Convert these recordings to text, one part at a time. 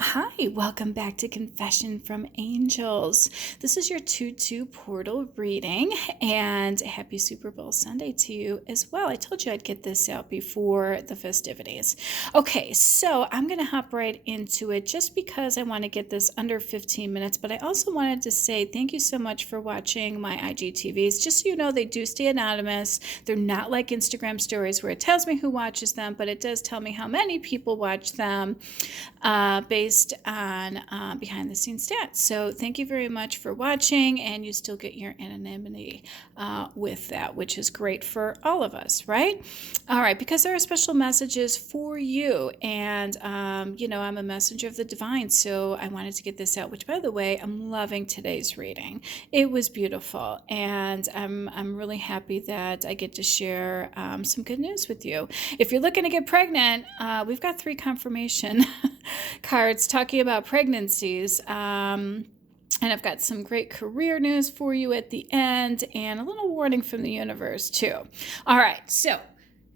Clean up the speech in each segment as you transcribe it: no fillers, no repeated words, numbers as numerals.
Hi, welcome back to Confession from Angels. This is your 2-2 portal reading, and happy Super Bowl Sunday to you as well. I told you I'd get this out before the festivities. Okay, so I'm going to hop right into it just because I want to get this under 15 minutes, but I also wanted to say thank you so much for watching my IGTVs. Just so you know, they do stay anonymous. They're not like Instagram stories where it tells me who watches them, but it does tell me how many people watch them based on behind the scenes stats. So thank you very much for watching, and you still get your anonymity with that, which is great for all of us, right? All right, because there are special messages for you, and I'm a messenger of the divine, so I wanted to get this out, which, by the way, I'm loving today's reading. It was beautiful, and I'm really happy that I get to share some good news with you. If you're looking to get pregnant, we've got 3 confirmation cards talking about pregnancies. And I've got some great career news for you at the end and a little warning from the universe, too. All right, so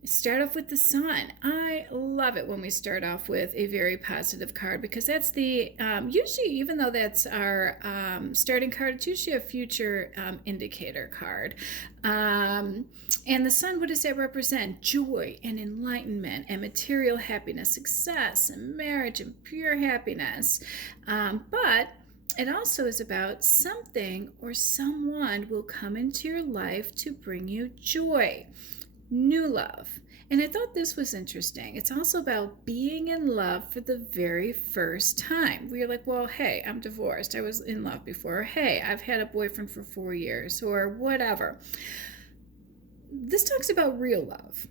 start off with the sun. I love it when we start off with a very positive card because that's the, usually, even though that's our starting card, it's usually a future indicator card. And the sun, what does that represent? Joy and enlightenment and material happiness, success and marriage and pure happiness. But it also is about something or someone will come into your life to bring you joy, new love. And I thought this was interesting. It's also about being in love for the very first time. We're like, well, hey, I'm divorced. I was in love before. Or, hey, I've had a boyfriend for 4 years, or whatever. This talks about real love,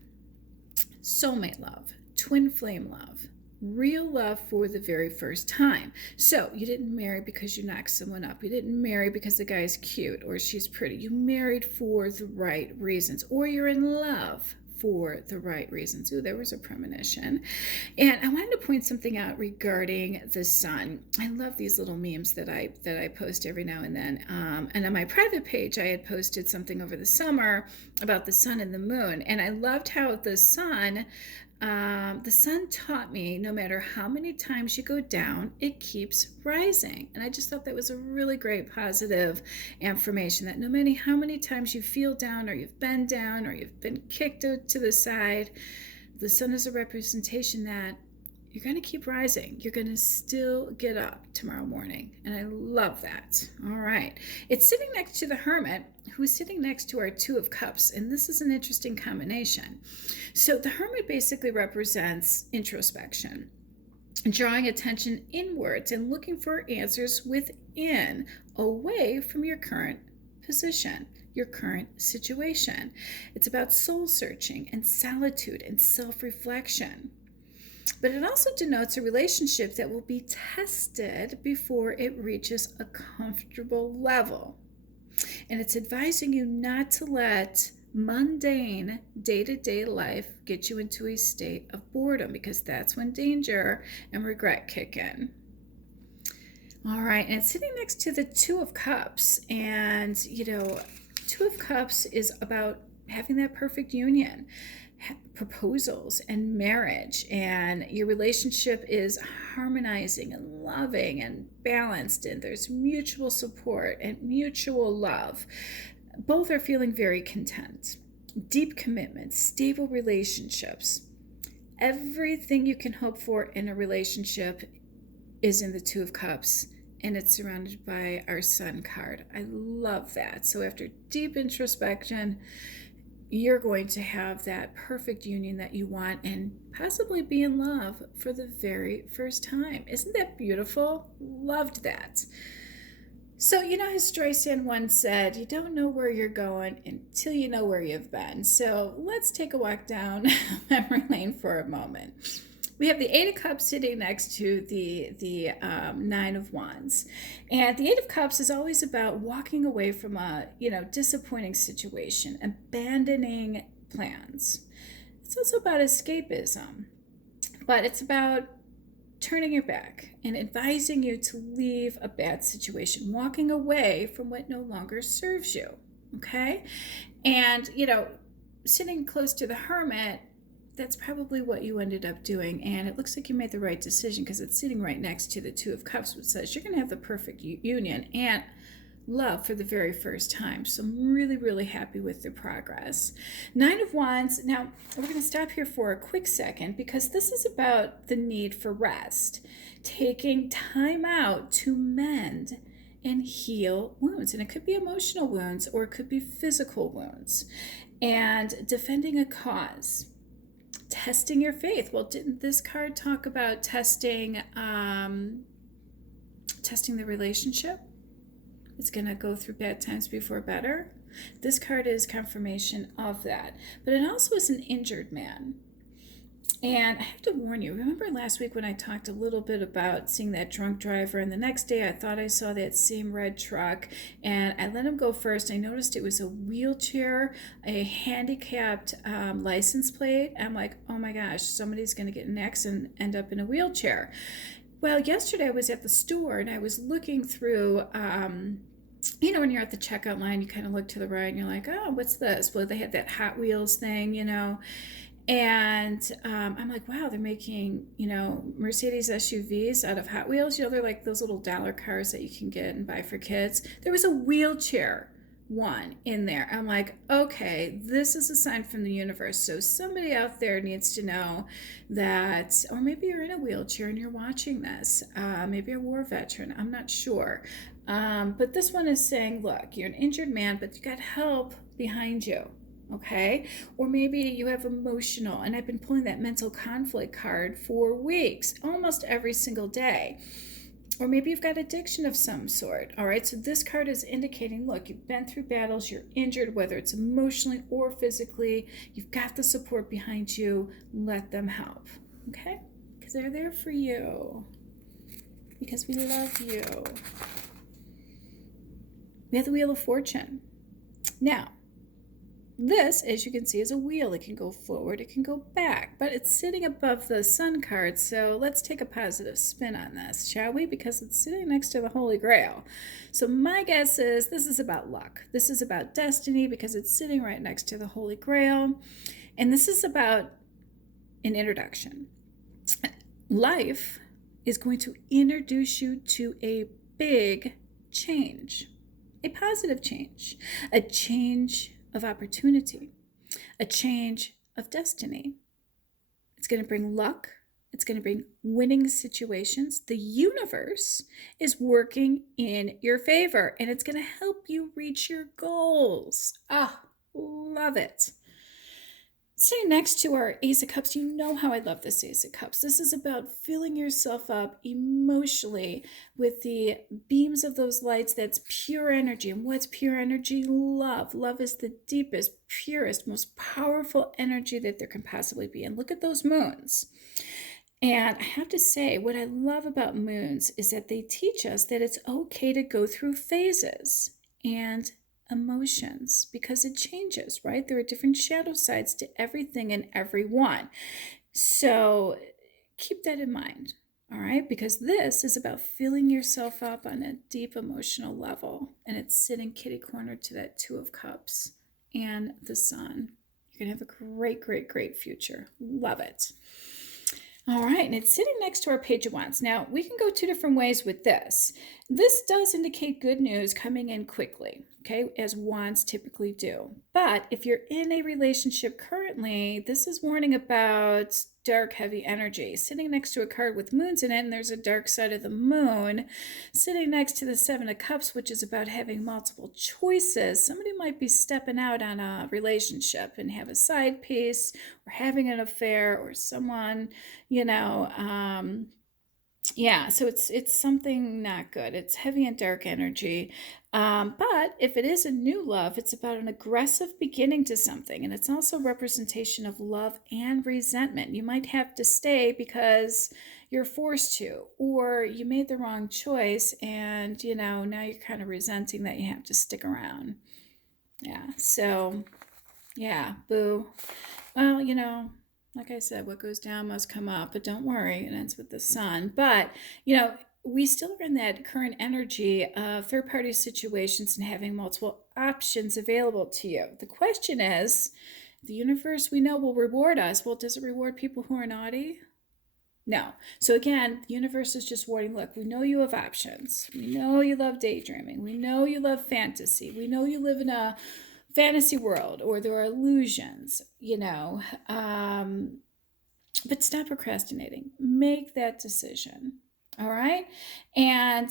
soulmate love, twin flame love, real love for the very first time. So you didn't marry because you knocked someone up. You didn't marry because the guy's cute or she's pretty. You married for the right reasons, or you're in love for the right reasons. Ooh, there was a premonition. And I wanted to point something out regarding the sun. I love these little memes that I post every now and then. And on my private page, I had posted something over the summer about the sun and the moon. And I loved how the sun taught me no matter how many times you go down, it keeps rising. And I just thought that was a really great positive affirmation that no matter how many times you feel down or you've been down or you've been kicked to the side, the sun is a representation that you're going to keep rising. You're going to still get up tomorrow morning. And I love that. All right. It's sitting next to the Hermit, who's sitting next to our Two of Cups. And this is an interesting combination. So the Hermit basically represents introspection, drawing attention inwards and looking for answers within, away from your current position, your current situation. It's about soul searching and solitude and self-reflection. But it also denotes a relationship that will be tested before it reaches a comfortable level. And it's advising you not to let mundane day-to-day life get you into a state of boredom, because that's when danger and regret kick in. All right, and it's sitting next to the Two of Cups. And, Two of Cups is about having that perfect union, proposals and marriage, and your relationship is harmonizing and loving and balanced, and there's mutual support and mutual love. Both are feeling very content, deep commitment, stable relationships. Everything you can hope for in a relationship is in the Two of Cups, and it's surrounded by our Sun card. I love that. So after deep introspection, you're going to have that perfect union that you want and possibly be in love for the very first time. Isn't that beautiful? Loved that. So, as Streisand once said, you don't know where you're going until you know where you've been. So let's take a walk down memory lane for a moment. We have the Eight of Cups sitting next to the Nine of Wands. And the Eight of Cups is always about walking away from a, disappointing situation, abandoning plans. It's also about escapism, but it's about turning your back and advising you to leave a bad situation, walking away from what no longer serves you, okay? And, sitting close to the Hermit, that's probably what you ended up doing. And it looks like you made the right decision because it's sitting right next to the Two of Cups, which says you're going to have the perfect union and love for the very first time. So I'm really, really happy with the progress. Nine of Wands. Now, we're going to stop here for a quick second because this is about the need for rest, taking time out to mend and heal wounds. And it could be emotional wounds or it could be physical wounds. And defending a cause, testing your faith. Well, didn't this card talk about testing the relationship? It's going to go through bad times before better. This card is confirmation of that. But it also is an injured man. And I have to warn you, remember last week when I talked a little bit about seeing that drunk driver, and the next day I thought I saw that same red truck, and I let him go first. I noticed it was a wheelchair, a handicapped license plate. I'm like, oh my gosh, somebody's going to get an accident and end up in a wheelchair. Well, yesterday I was at the store, and I was looking through... when you're at the checkout line, you kind of look to the right and you're like, oh, what's this? Well, they had that Hot Wheels thing, and I'm like, wow, they're making, Mercedes SUVs out of Hot Wheels. They're like those little dollar cars that you can get and buy for kids. There was a wheelchair one in there. I'm like, okay, this is a sign from the universe. So somebody out there needs to know that, or maybe you're in a wheelchair and you're watching this. Maybe a war veteran. I'm not sure. But this one is saying, look, you're an injured man, but you got help behind you. Okay, or maybe you have emotional, and I've been pulling that mental conflict card for weeks, almost every single day. Or maybe you've got addiction of some sort. All right, so this card is indicating, look, you've been through battles, you're injured, whether it's emotionally or physically, you've got the support behind you, let them help. Okay, because they're there for you, because we love you. We have the Wheel of Fortune. Now, this, as you can see, is a wheel. It can go forward, it can go back, but it's sitting above the Sun card, so let's take a positive spin on this, shall we? Because it's sitting next to the Holy Grail. So my guess is this is about luck. This is about destiny because it's sitting right next to the Holy Grail, and this is about an introduction. Life is going to introduce you to a big change, a positive change, a change of opportunity, a change of destiny. It's going to bring luck. It's going to bring winning situations. The universe is working in your favor, and it's going to help you reach your goals. Love it. Sitting next to our Ace of Cups, you know how I love this Ace of Cups. This is about filling yourself up emotionally with the beams of those lights. That's pure energy. And what's pure energy? Love. Love is the deepest, purest, most powerful energy that there can possibly be. And look at those moons. And I have to say, what I love about moons is that they teach us that it's okay to go through phases and emotions because it changes, right? There are different shadow sides to everything and everyone. So keep that in mind, all right? Because this is about filling yourself up on a deep emotional level, and it's sitting kitty corner to that Two of Cups and the Sun. You're going to have a great, great, great future. Love it. All right, and it's sitting next to our Page of Wands. Now, we can go two different ways with this. This does indicate good news coming in quickly, okay, as Wands typically do. But if you're in a relationship currently, this is warning about dark, heavy energy. Sitting next to a card with moons in it, and there's a dark side of the moon. Sitting next to the Seven of Cups, which is about having multiple choices. Somebody might be stepping out on a relationship and have a side piece, or having an affair, or someone, so it's something not good. It's heavy and dark energy. But if it is a new love, it's about an aggressive beginning to something. And it's also a representation of love and resentment. You might have to stay because you're forced to, or you made the wrong choice and, now you're kind of resenting that you have to stick around. Yeah, so, yeah, boo. Well, like I said, what goes down must come up, but don't worry, it ends with the Sun. But, we still are in that current energy of third-party situations and having multiple options available to you. The question is, The universe, we know, will reward us. Well, does it reward people who are naughty? No. So again, the universe is just warning, look, we know you have options. We know you love daydreaming. We know you love fantasy. We know you live in a fantasy world or there are illusions, but stop procrastinating. Make that decision. All right. And,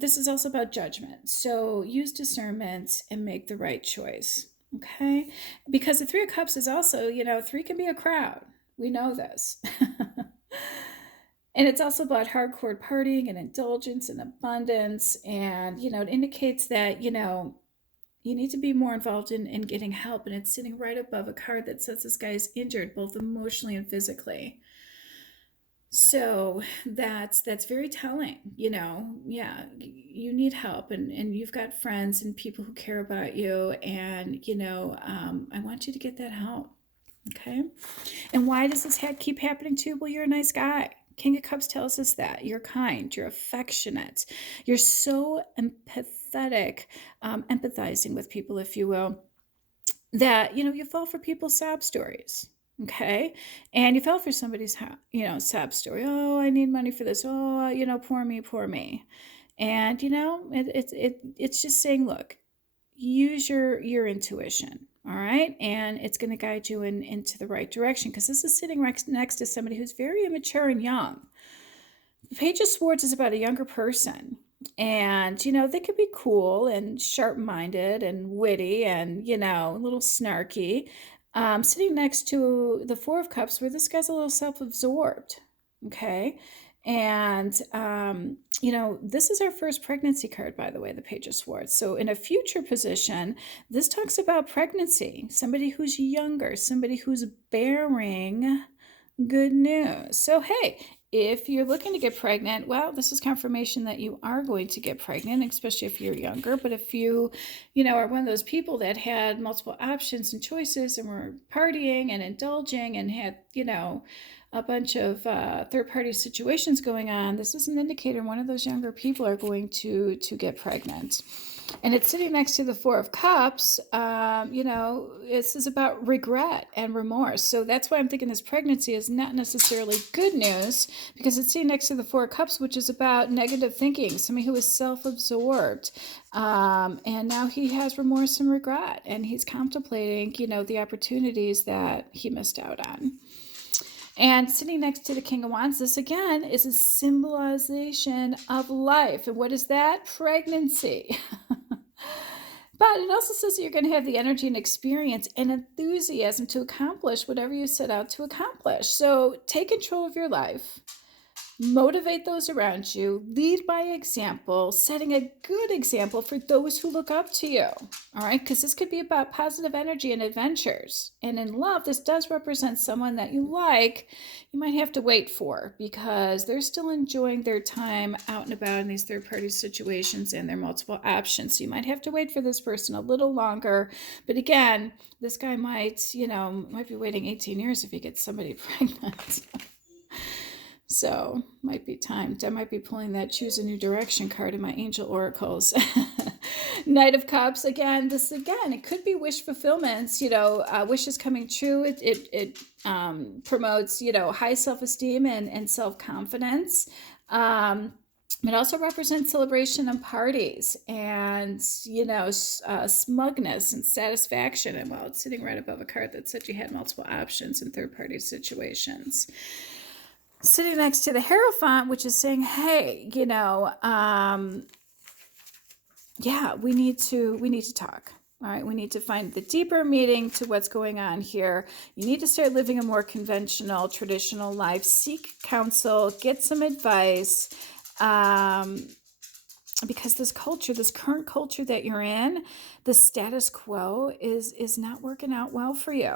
this is also about judgment. So use discernment and make the right choice. Okay. Because the Three of Cups is also, three can be a crowd. We know this. And it's also about hardcore partying and indulgence and abundance. And, it indicates that, you need to be more involved in getting help. And it's sitting right above a card that says this guy is injured, both emotionally and physically. So that's very telling, yeah, you need help and you've got friends and people who care about you. And, I want you to get that help. Okay. And why does this keep happening to you? Well, you're a nice guy. King of Cups tells us that you're kind, you're affectionate, you're so empathetic, empathizing with people, if you will, that, you fall for people's sob stories. Okay. And you fell for somebody's, sob story. Oh, I need money for this. Oh, poor me, poor me. And, it's just saying, look, use your intuition. All right. And it's going to guide you into the right direction, because this is sitting right next to somebody who's very immature and young. The Page of Swords is about a younger person. And, they could be cool and sharp-minded and witty and, a little snarky. Sitting next to the Four of Cups, where this guy's a little self-absorbed. Okay. And, this is our first pregnancy card, by the way, the Page of Swords. So in a future position, this talks about pregnancy, somebody who's younger, somebody who's bearing good news. So, hey, if you're looking to get pregnant, well, this is confirmation that you are going to get pregnant, especially if you're younger. But if you, are one of those people that had multiple options and choices and were partying and indulging and had, a bunch of third-party situations going on, this is an indicator one of those younger people are going to get pregnant. And it's sitting next to the Four of Cups. This is about regret and remorse. So that's why I'm thinking this pregnancy is not necessarily good news, because it's sitting next to the Four of Cups, which is about negative thinking, somebody who is self-absorbed. And now he has remorse and regret, and he's contemplating, the opportunities that he missed out on. And sitting next to the King of Wands, this again is a symbolization of life. And what is that? Pregnancy. But it also says that you're going to have the energy and experience and enthusiasm to accomplish whatever you set out to accomplish. So take control of your life. Motivate those around you, lead by example, setting a good example for those who look up to you. All right, because this could be about positive energy and adventures. And in love, this does represent someone that you like, you might have to wait for, because they're still enjoying their time out and about in these third-party situations and their multiple options. So you might have to wait for this person a little longer. But again, this guy might be waiting 18 years if he gets somebody pregnant. So might be time. I might be pulling that choose a new direction card in my angel oracles. Knight of Cups. Again, it could be wish fulfillments, wishes coming true. It promotes, high self-esteem and self-confidence. It also represents celebration and parties and, smugness and satisfaction. And it's sitting right above a card that said you had multiple options in third-party situations. Sitting next to the Hierophant, which is saying, hey, we need to talk. All right, we need to find the deeper meaning to what's going on here. You need to start living a more conventional, traditional life. Seek counsel, get some advice, because this current culture that you're in, the status quo is not working out well for you,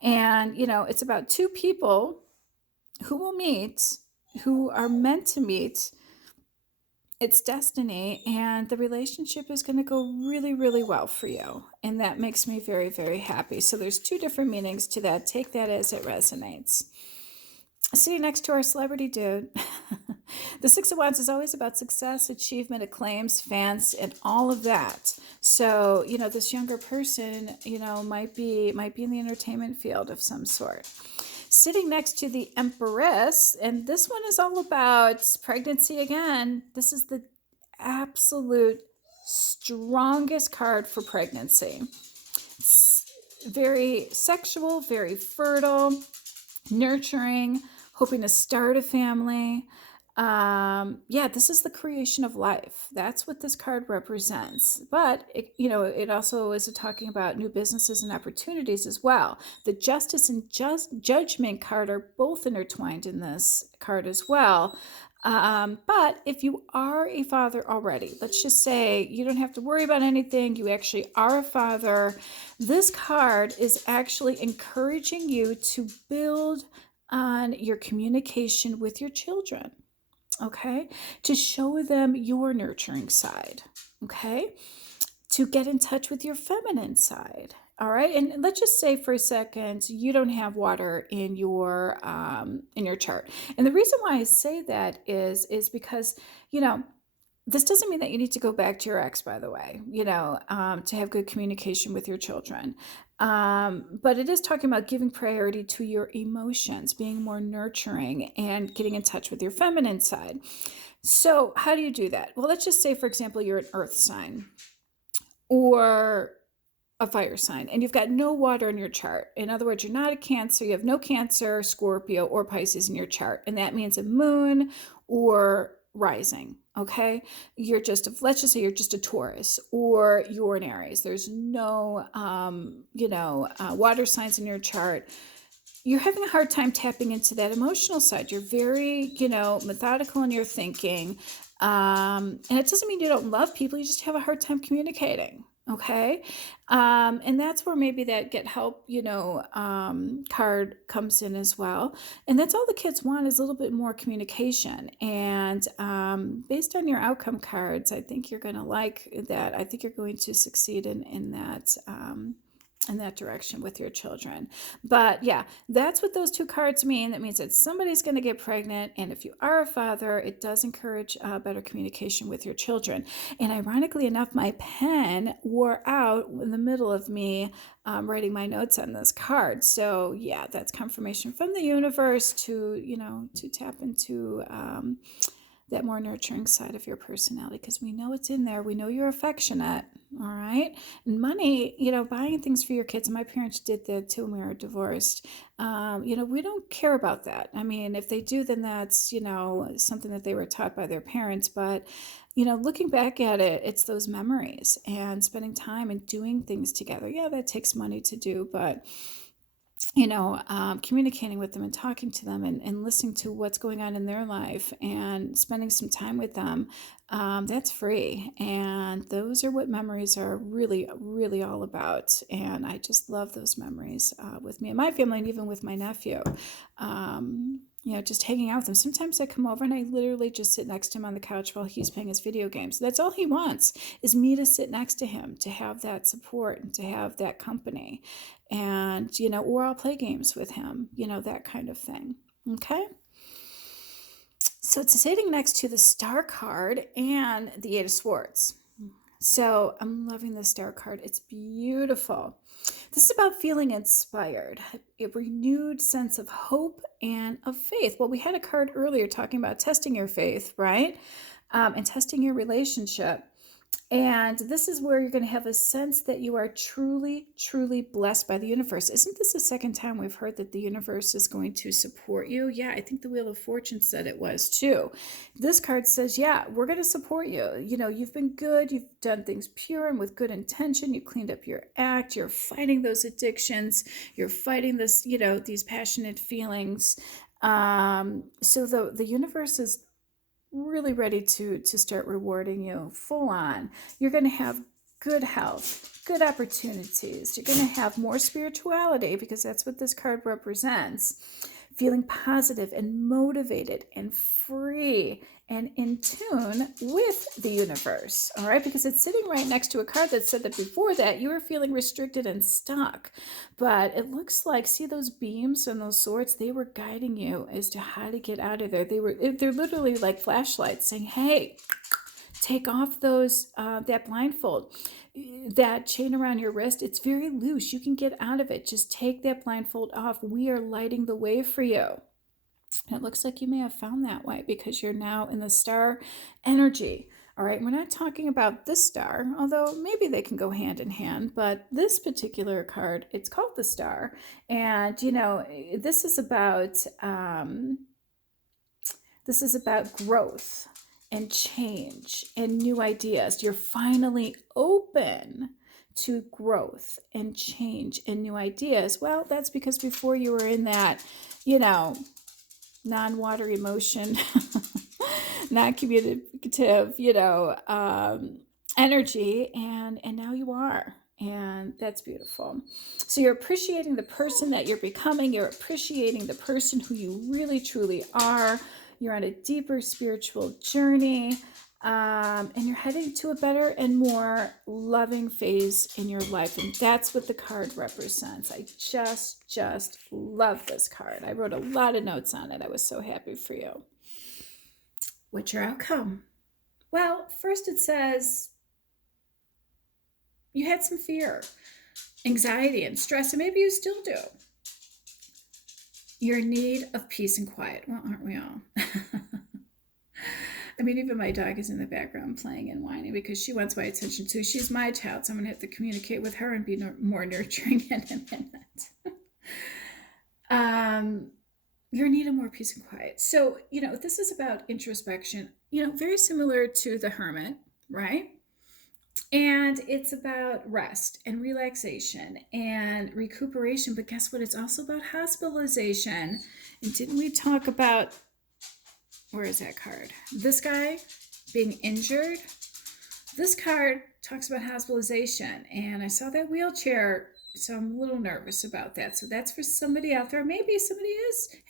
And, it's about two people who will meet, who are meant to meet. It's destiny, and the relationship is going to go really, really well for you. And that makes me very, very happy. So there's two different meanings to that. Take that as it resonates. Sitting next to our celebrity dude, The Six of Wands is always about success, achievement, acclaims, fans, and all of that. So, this younger person, might be in the entertainment field of some sort. Sitting next to the Empress, and this one is all about pregnancy again. This is the absolute strongest card for pregnancy. It's very sexual, very fertile, nurturing, hoping to start a family. This is the creation of life. That's what this card represents. But it also is talking about new businesses and opportunities as well. The Justice and Judgment card are both intertwined in this card as well. But if you are a father already, let's just say you don't have to worry about anything, you actually are a father, this card is actually encouraging you to build on your communication with your children, okay? To show them your nurturing side, okay? To get in touch with your feminine side. All right, and let's just say for a second you don't have water in your chart, and the reason why I say that is because this doesn't mean that you need to go back to your ex, by the way, to have good communication with your children. But it is talking about giving priority to your emotions, being more nurturing, and getting in touch with your feminine side. So how do you do that? Well, let's just say, for example, you're an earth sign or a fire sign, and you've got no water in your chart. In other words, you're not a Cancer, you have no Cancer, Scorpio, or Pisces in your chart, and that means a moon or rising, okay? Let's just say you're just a Taurus, or you're an Aries. There's no, water signs in your chart. You're having a hard time tapping into that emotional side. You're very, methodical in your thinking. And it doesn't mean you don't love people, you just have a hard time communicating. Okay. And that's where maybe that get help, card comes in as well. And that's all the kids want, is a little bit more communication. And based on your outcome cards, I think you're going to like that. I think you're going to succeed in that direction with your children. But yeah, that's what those two cards mean. That means that somebody's going to get pregnant, and if you are a father, it does encourage better communication with your children. And ironically enough, my pen wore out in the middle of me writing my notes on this card. So yeah, that's confirmation from the universe to tap into that more nurturing side of your personality, because we know it's in there. We know you're affectionate. All right. And money, buying things for your kids. And my parents did that too when we were divorced. We don't care about that. I mean, if they do, then that's, something that they were taught by their parents. But, looking back at it, it's those memories and spending time and doing things together. Yeah, that takes money to do, but communicating with them and talking to them and listening to what's going on in their life and spending some time with them, that's free. And those are what memories are really, really all about. And I just love those memories with me and my family, and even with my nephew. Just hanging out with him. Sometimes I come over and I literally just sit next to him on the couch while he's playing his video games. That's all he wants, is me to sit next to him, to have that support and to have that company. And, or I'll play games with him, that kind of thing. Okay. So it's sitting next to the Star card and the Eight of Swords. So I'm loving the Star card. It's beautiful. This is about feeling inspired, a renewed sense of hope and of faith. Well, we had a card earlier talking about testing your faith, right? And testing your relationship. And this is where you're going to have a sense that you are truly, truly blessed by the universe. Isn't this the second time we've heard that the universe is going to support you? Yeah, I think the Wheel of Fortune said it was too. This card says, yeah, we're going to support you. You've been good. You've done things pure and with good intention. You cleaned up your act. You're fighting those addictions. You're fighting this, these passionate feelings. So the universe is really ready to start rewarding you full on. You're going to have good health, good opportunities. You're going to have more spirituality, because that's what this card represents. feeling positive and motivated and free and in tune with the universe, all right? Because it's sitting right next to a card that said that before that you were feeling restricted and stuck. But it looks like, see those beams and those swords, they were guiding you as to how to get out of there. They're literally like flashlights saying, hey, take off those that blindfold. That chain around your wrist, it's very loose. You can get out of it. Just take that blindfold off. We are lighting the way for you. And it looks like you may have found that way because you're now in the star energy. All right, we're not talking about this star, although maybe they can go hand in hand, but this particular card, it's called the star. And, you know, this is about growth and change and new ideas. You're finally open to growth and change and new ideas. Well, that's because before you were in that, you know, non-water emotion, non-communicative, energy, and now you are. And that's beautiful. So you're appreciating the person that you're becoming. You're appreciating the person who you really, truly are. You're on a deeper spiritual journey, and you're heading to a better and more loving phase in your life. And that's what the card represents. I just love this card. I wrote a lot of notes on it. I was so happy for you. What's your outcome? Well, first it says you had some fear, anxiety, and stress, and maybe you still do. You're in need of peace and quiet. Well, aren't we all? I mean, even my dog is in the background playing and whining because she wants my attention too. She's my child, so I'm going to have to communicate with her and be more nurturing in a minute. You're in need of more peace and quiet. So, this is about introspection, very similar to the Hermit, right? And it's about rest and relaxation and recuperation. But guess what? It's also about hospitalization. And didn't we talk about, where is that card? This guy being injured. This card talks about hospitalization. And I saw that wheelchair, so I'm a little nervous about that. So that's for somebody out there. Maybe somebody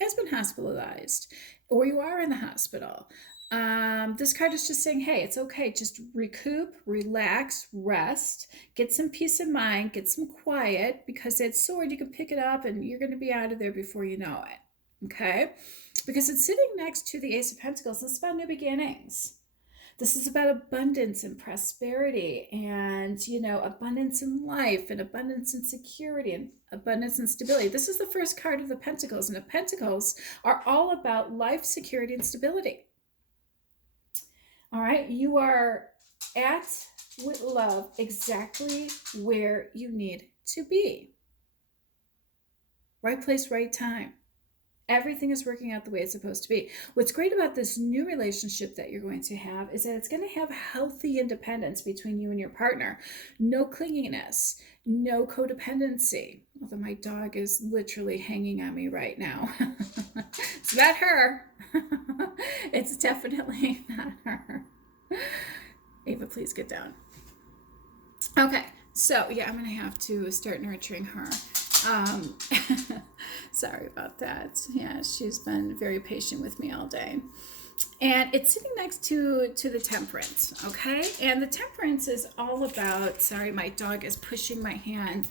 has been hospitalized, or you are in the hospital. This card is just saying, hey, it's okay. Just recoup, relax, rest, get some peace of mind, get some quiet, because that sword, you can pick it up and you're going to be out of there before you know it. Okay? Because it's sitting next to the Ace of Pentacles. This is about new beginnings. This is about abundance and prosperity and, abundance in life and abundance in security and abundance and stability. This is the first card of the Pentacles, and the Pentacles are all about life, security, and stability. All right, you are at, with love, exactly where you need to be. Right place, right time. Everything is working out the way it's supposed to be. What's great about this new relationship that you're going to have is that it's going to have healthy independence between you and your partner. No clinginess, no codependency. Although my dog is literally hanging on me right now. It's not her. It's definitely not her. Ava, please get down. Okay, so yeah, I'm going to have to start nurturing her. Sorry about that. Yeah, she's been very patient with me all day. And it's sitting next to the Temperance, okay? And the Temperance is all about, sorry, my dog is pushing my hand,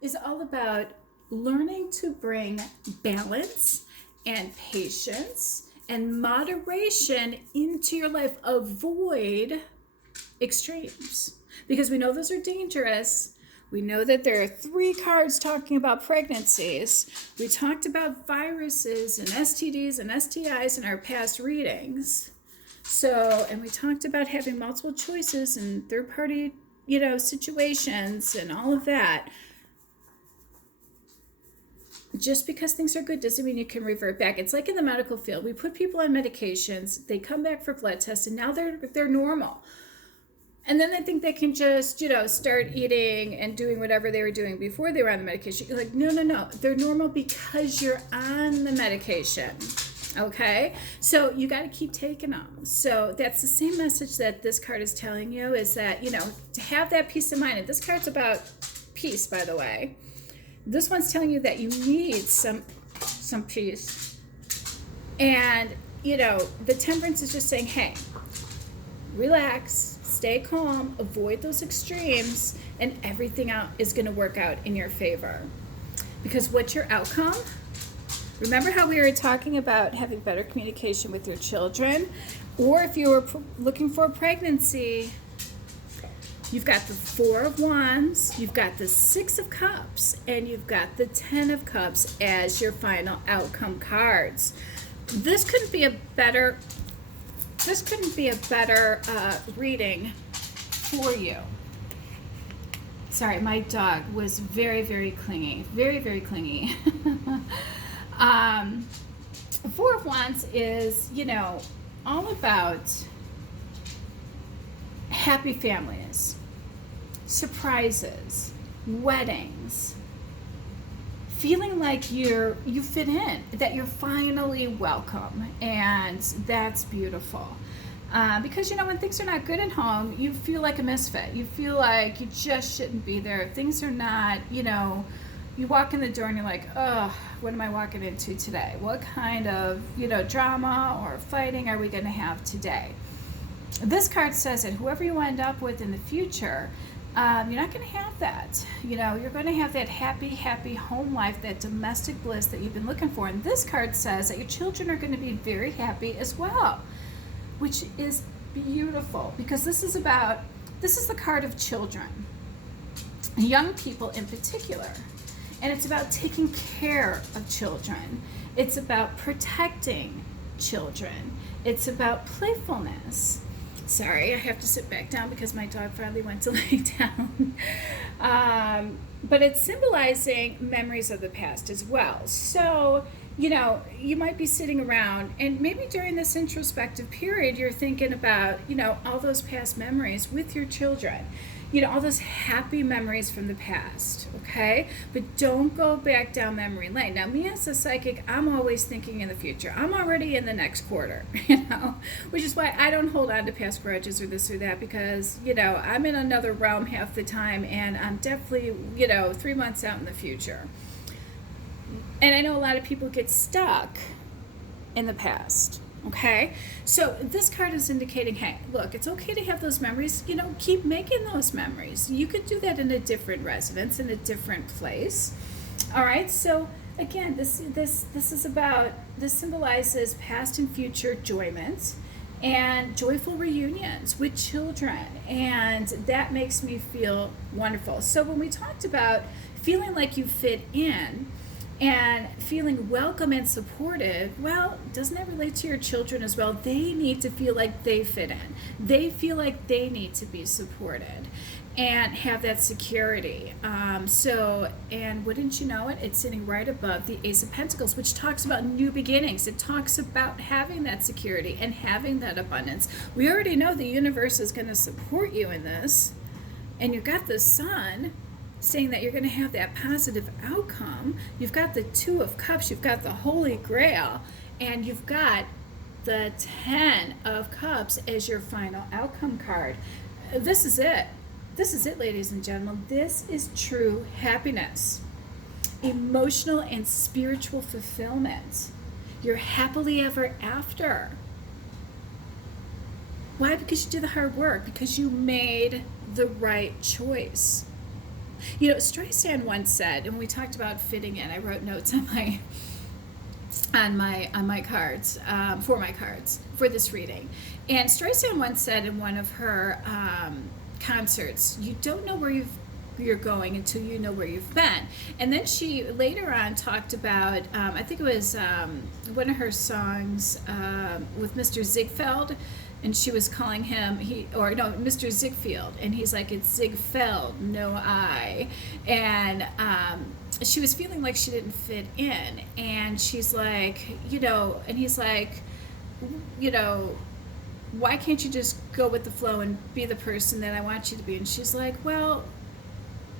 is all about learning to bring balance and patience and moderation into your life. Avoid extremes, because we know those are dangerous. We know that there are 3 cards talking about pregnancies. We talked about viruses and STDs and STIs in our past readings. So, and we talked about having multiple choices and third-party, situations and all of that. Just because things are good doesn't mean you can revert back. It's like in the medical field. We put people on medications, they come back for blood tests, and now they're normal. And then they think they can just, start eating and doing whatever they were doing before they were on the medication. You're like, no. They're normal because you're on the medication. Okay? So you got to keep taking them. So that's the same message that this card is telling you, is that, to have that peace of mind. And this card's about peace, by the way. This one's telling you that you need some some peace. And, the Temperance is just saying, hey, relax, stay calm, avoid those extremes, and everything out is going to work out in your favor. Because what's your outcome? Remember how we were talking about having better communication with your children? Or if you were looking for a pregnancy, you've got the Four of Wands, you've got the Six of Cups, and you've got the Ten of Cups as your final outcome cards. This couldn't be a better reading for you. Sorry, my dog was very, very clingy. Very, very clingy. Four of Wands is, all about happy families, surprises, weddings, feeling like you fit in, that you're finally welcome, and that's beautiful. Because, when things are not good at home, you feel like a misfit. You feel like you just shouldn't be there. Things are not, you walk in the door and you're like, oh, what am I walking into today? What kind of, drama or fighting are we going to have today? This card says that whoever you end up with in the future, you're not going to have that. You're going to have that happy, happy home life, that domestic bliss that you've been looking for. And this card says that your children are going to be very happy as well, which is beautiful, because this is the card of children, young people in particular. And it's about taking care of children. It's about protecting children. It's about playfulness. Sorry, I have to sit back down because my dog finally went to lay down. But it's symbolizing memories of the past as well. So, you might be sitting around, and maybe during this introspective period, you're thinking about, all those past memories with your children. All those happy memories from the past, okay? But don't go back down memory lane. Now, me as a psychic, I'm always thinking in the future. I'm already in the next quarter, which is why I don't hold on to past grudges or this or that, because, I'm in another realm half the time, and I'm definitely, 3 months out in the future. And I know a lot of people get stuck in the past. Okay, so this card is indicating, hey, look, it's okay to have those memories. Keep making those memories. You could do that in a different residence, in a different place. All right, so again, this symbolizes past and future enjoyment and joyful reunions with children, and that makes me feel wonderful. So when we talked about feeling like you fit in and feeling welcome and supported, well, doesn't that relate to your children as well? They need to feel like they fit in. They feel like they need to be supported and have that security. And wouldn't you know it, it's sitting right above the Ace of Pentacles, which talks about new beginnings. It talks about having that security and having that abundance. We already know the universe is going to support you in this. And you've got the Sun saying that you're going to have that positive outcome. You've got the Two of Cups, you've got the Holy Grail, and you've got the Ten of Cups as your final outcome card. This is it. This is it, ladies and gentlemen. This is true happiness, emotional and spiritual fulfillment. You're happily ever after. Why? Because you did the hard work, because you made the right choice. Streisand once said, and we talked about fitting in, I wrote notes on my cards, for my cards, for this reading. And Streisand once said in one of her concerts, you don't know where you're going until you know where you've been. And then she later on talked about, I think it was one of her songs with Mr. Ziegfeld, and she was calling him, Mr. Ziegfeld, and he's like, it's Ziegfeld, no I. And she was feeling like she didn't fit in, and she's like, and he's like, why can't you just go with the flow and be the person that I want you to be? And she's like, well,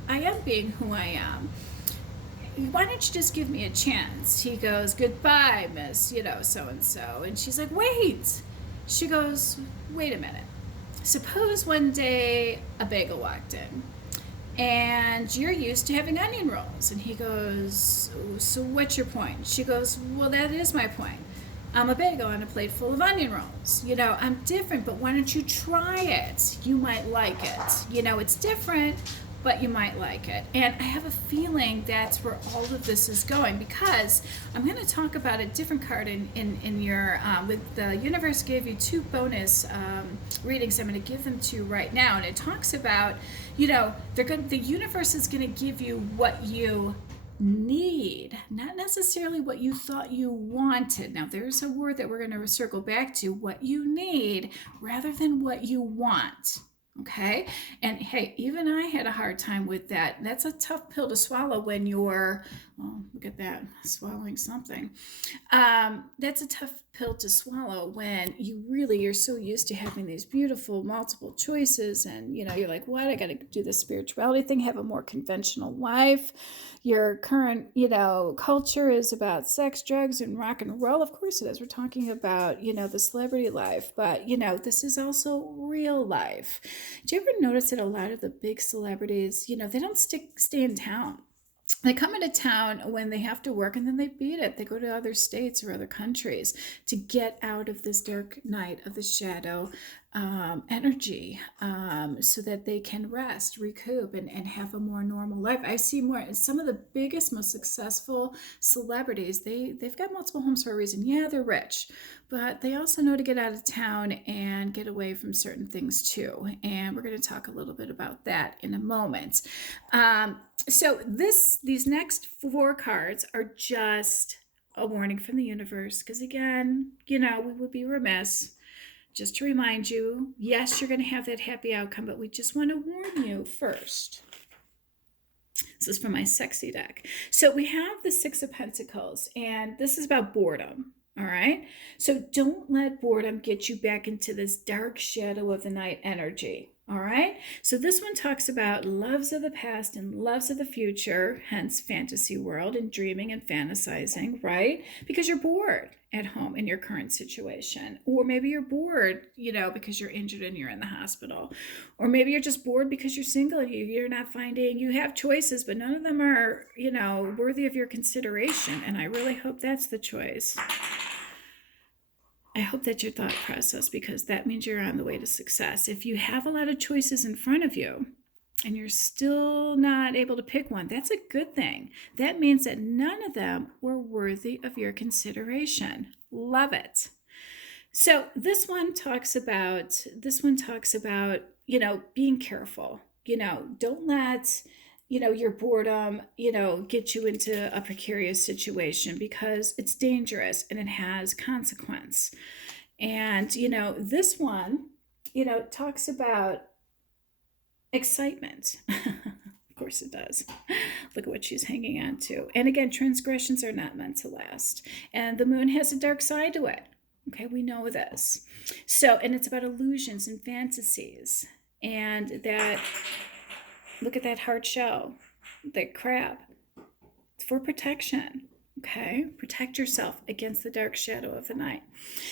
I am being who I am. Why don't you just give me a chance? He goes, goodbye, miss, so-and-so. And she's like, wait. She goes, wait a minute. Suppose one day a bagel walked in and you're used to having onion rolls. And he goes, so what's your point? She goes, well, that is my point. I'm a bagel on a plate full of onion rolls. I'm different, but why don't you try it? You might like it. It's different, but you might like it. And I have a feeling that's where all of this is going, because I'm going to talk about a different card in your, with the universe gave you 2 bonus readings. I'm going to give them to you right now. And it talks about, the universe is going to give you what you need, not necessarily what you thought you wanted. Now, there's a word that we're going to circle back to, what you need rather than what you want. Okay. And hey, even I had a hard time with that. That's a tough pill to swallow when you're, oh, look at that, swallowing something. That's a tough pill to swallow when you're so used to having these beautiful multiple choices, and you're like, what, I got to do the spirituality thing, have a more conventional life. Your current culture is about sex, drugs, and rock and roll. Of course it is. We're talking about the celebrity life, but this is also real life. Do you ever notice that a lot of the big celebrities, they don't stay in town? They come into town when they have to work, and then they beat it. They go to other states or other countries to get out of this dark night of the shadow energy, so that they can rest, recoup, and have a more normal life. I see some of the biggest, most successful celebrities, they've got multiple homes for a reason. Yeah, they're rich, but they also know to get out of town and get away from certain things too. And we're going to talk a little bit about that in a moment. So these next 4 cards are just a warning from the universe, because again, we would be remiss just to remind you, yes, you're going to have that happy outcome, but we just want to warn you first. This is from my sexy deck. So we have the 6 of Pentacles, and this is about boredom. All right. So don't let boredom get you back into this dark shadow of the night energy. All right. So this one talks about loves of the past and loves of the future, hence fantasy world and dreaming and fantasizing, right? Because you're bored at home in your current situation. Or maybe you're bored, because you're injured and you're in the hospital. Or maybe you're just bored because you're single and you're not finding, you have choices, but none of them are, worthy of your consideration. And I really hope that's the choice. I hope that's your thought process, because that means you're on the way to success. If you have a lot of choices in front of you and you're still not able to pick one, that's a good thing. That means that none of them were worthy of your consideration. Love it. So this one talks about, being careful. Don't let your boredom, get you into a precarious situation, because it's dangerous and it has consequence. And, this one, talks about excitement. Of course it does. Look at what she's hanging on to. And again, transgressions are not meant to last. And the moon has a dark side to it. Okay, we know this. So, and it's about illusions and fantasies. And that, look at that hard shell, that crab. It's for protection. Okay, protect yourself against the dark shadow of the night.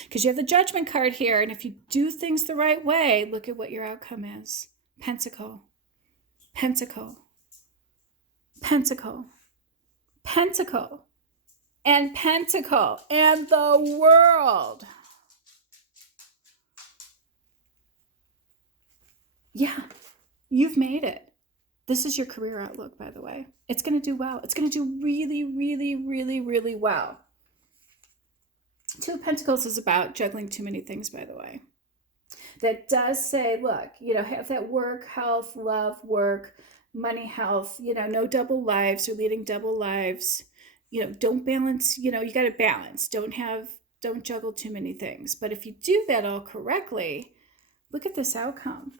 Because you have the Judgment card here, and if you do things the right way, look at what your outcome is. Pentacle, Pentacle, Pentacle, Pentacle, and Pentacle, and the World. Yeah, you've made it. This is your career outlook, by the way. It's going to do well. It's going to do really, really, really, really well. 2 of Pentacles is about juggling too many things, by the way. That does say, look, have that work, health, love, work, money, health, no double lives or leading double lives. Don't balance, you got to balance. Don't juggle too many things. But if you do that all correctly, look at this outcome.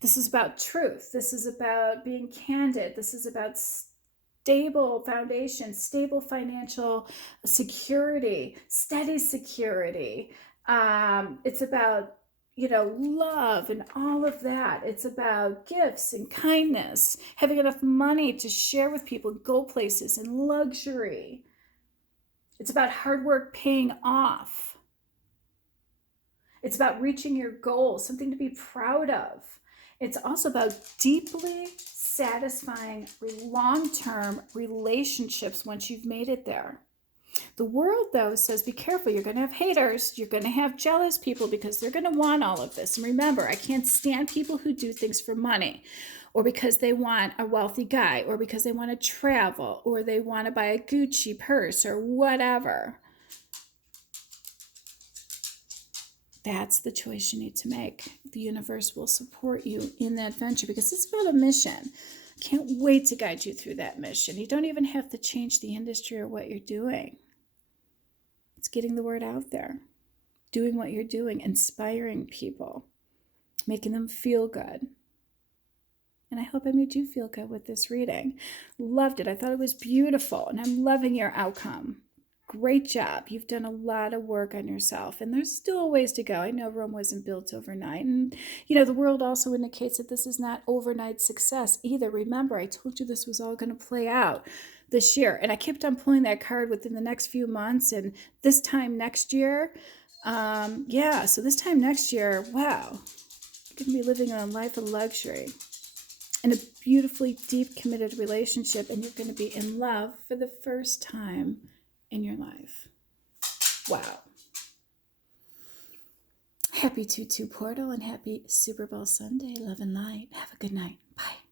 This is about truth. This is about being candid. This is about stable foundation, stable financial security, steady security. It's about, love and all of that. It's about gifts and kindness, having enough money to share with people, go places, and luxury. It's about hard work paying off. It's about reaching your goals, something to be proud of. It's also about deeply satisfying long-term relationships once you've made it there. The world, though, says be careful. You're going to have haters. You're going to have jealous people because they're going to want all of this. And remember, I can't stand people who do things for money or because they want a wealthy guy or because they want to travel or they want to buy a Gucci purse or whatever. That's the choice you need to make. The universe will support you in that venture because it's about a mission. Can't wait to guide you through that mission. You don't even have to change the industry or what you're doing. It's getting the word out there, doing what you're doing, inspiring people, making them feel good. And I hope I made you feel good with this reading. Loved it. I thought it was beautiful, and I'm loving your outcome. Great job. You've done a lot of work on yourself, and there's still a ways to go. I know Rome wasn't built overnight. And, the world also indicates that this is not overnight success either. Remember, I told you this was all going to play out this year. And I kept on pulling that card within the next few months. And this time next year, so this time next year, wow, you're going to be living a life of luxury in a beautifully deep, committed relationship. And you're going to be in love for the first time in your life. Wow. Happy 2-2 portal and happy Super Bowl Sunday. Love and light. Have a good night. Bye.